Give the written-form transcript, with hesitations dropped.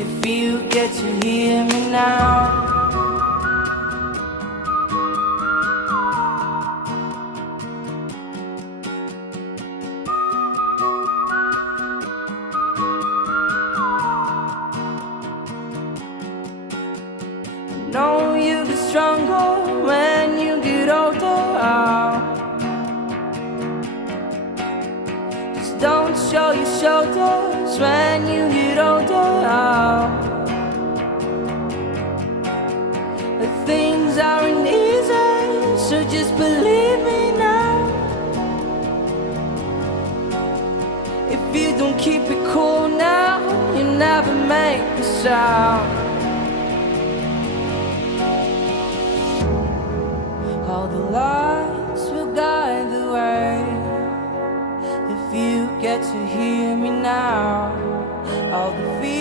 if you get to hear me now. Know you get stronger when you get older. Just don't show your shoulders when you get older. Things aren't easy, so just believe me now. If you don't keep it cool now, you never make a sound. All the lights will guide the way if you get to hear me now. All the fears